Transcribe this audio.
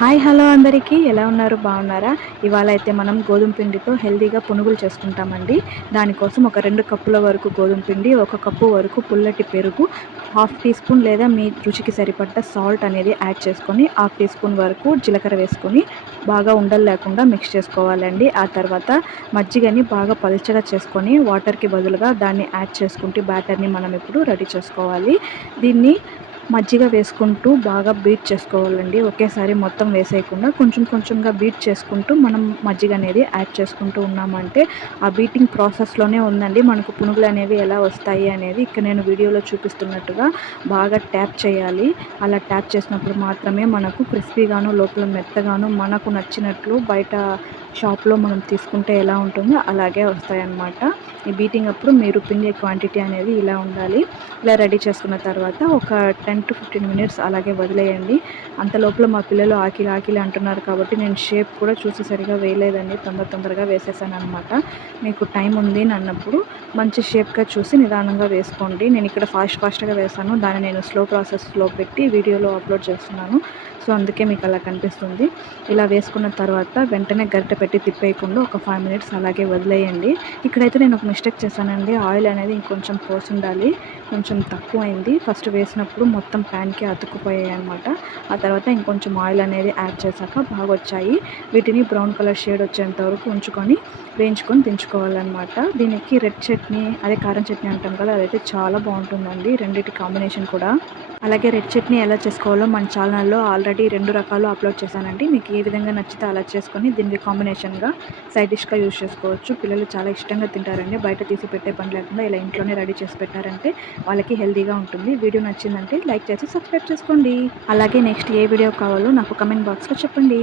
Hi hello అందరికీ ఎలా ఉన్నారు బాగున్నారా? ఇవాళ అయితే మనం గోధుమ పిండితో హెల్తీగా పునుగులు చేసుకుంటామండి. దానికోసం ఒక 2 కప్పుల వరకు గోధుమ పిండి, 1 కప్పు వరకు పుల్లటి పెరుగు, హాఫ్ టీ స్పూన్ లేదా మీ రుచికి సరిపడ్డ సాల్ట్ అనేది యాడ్ చేసుకొని, హాఫ్ టీ స్పూన్ వరకు జీలకర్ర వేసుకొని బాగా ఉండలు లేకుండా మిక్స్ చేసుకోవాలండి. ఆ తర్వాత మజ్జిగని బాగా పల్చగా చేసుకొని వాటర్కి బదులుగా దాన్ని యాడ్ చేసుకుంటూ బ్యాటర్ని మనం ఇప్పుడు రెడీ చేసుకోవాలి. దీన్ని మజ్జిగ వేసుకుంటూ బాగా బీట్ చేసుకోవాలండి. ఒకేసారి మొత్తం వేసేయకుండా కొంచెం కొంచెంగా బీట్ చేసుకుంటూ మనం మజ్జిగ అనేది యాడ్ చేసుకుంటూ ఉన్నామంటే ఆ బీటింగ్ ప్రాసెస్లోనే ఉందండి మనకు పునుగులు అనేవి ఎలా వస్తాయి అనేది. ఇక్కడ నేను వీడియోలో చూపిస్తున్నట్టుగా బాగా ట్యాప్ చేయాలి. అలా ట్యాప్ చేసినప్పుడు మాత్రమే మనకు క్రిస్పీగాను లోపల మెత్తగాను మనకు నచ్చినట్లు బయట షాప్లో మనం తీసుకుంటే ఎలా ఉంటుందో అలాగే వస్తాయన్నమాట. ఈ బీటింగ్ అప్పుడు మీరు పిండి క్వాంటిటీ అనేది ఇలా ఉండాలి. ఇలా రెడీ చేసుకున్న తర్వాత ఒక 10 to 15 మినిట్స్ అలాగే వదిలేయండి. అంత లోపల మా పిల్లలు ఆకిలి ఆకిలి అంటున్నారు కాబట్టి నేను షేప్ కూడా చూసి సరిగా వేయలేదండి. తొందరగా వేసేసాను అనమాట. మీకు టైం ఉంది అన్నప్పుడు మంచి షేప్గా చూసి నిదానంగా వేసుకోండి. నేను ఇక్కడ ఫాస్ట్గా వేసాను. దాన్ని నేను స్లో ప్రాసెస్లో పెట్టి వీడియోలో అప్లోడ్ చేస్తున్నాను. సో అందుకే మీకు అలా కనిపిస్తుంది. ఇలా వేసుకున్న తర్వాత వెంటనే గరిటె పెట్టి తిప్పేయకుండా ఒక 5 మినిట్స్ అలాగే వదిలేయండి. ఇక్కడైతే నేను ఒక మిస్టేక్ చేశానండి. ఆయిల్ అనేది ఇంకొంచెం పోసి ఉండాలి. కొంచెం తక్కువైంది. ఫస్ట్ వేసినప్పుడు మొత్తం ప్యాన్కి అతుక్కుపోయాయి అనమాట. ఆ తర్వాత ఇంకొంచెం ఆయిల్ అనేది యాడ్ చేశాక బాగా వచ్చాయి. వీటిని బ్రౌన్ కలర్ షేడ్ వచ్చేంత వరకు ఉంచుకొని వేయించుకొని దించుకోవాలన్నమాట. దీనికి రెడ్ చట్నీ అదే కారం చట్నీ అంటాం కదా, అదైతే చాలా బాగుంటుందండి. రెండింటి కాంబినేషన్ కూడా. అలాగే రెడ్ చట్నీ ఎలా చేసుకోవాలో మన ఛానల్లో ఆల్రెడీ 2 రకాలు అప్లోడ్ చేశానండి. మీకు ఏ విధంగా నచ్చితే అలా చేసుకొని దీనికి కాంబినేషన్గా సైడ్ డిష్గా యూజ్ చేసుకోవచ్చు. పిల్లలు చాలా ఇష్టంగా తింటారండి. బయట తీసి పెట్టే పని లేకుండా ఇలా ఇంట్లోనే రెడీ చేసి పెట్టారంటే వాళ్ళకి హెల్తీగా ఉంటుంది. వీడియో నచ్చిందంటే లైక్ చేసి సబ్స్క్రైబ్ చేసుకోండి. అలాగే నెక్స్ట్ ఏ వీడియో కావాలో నాకు కమెంట్ బాక్స్లో చెప్పండి.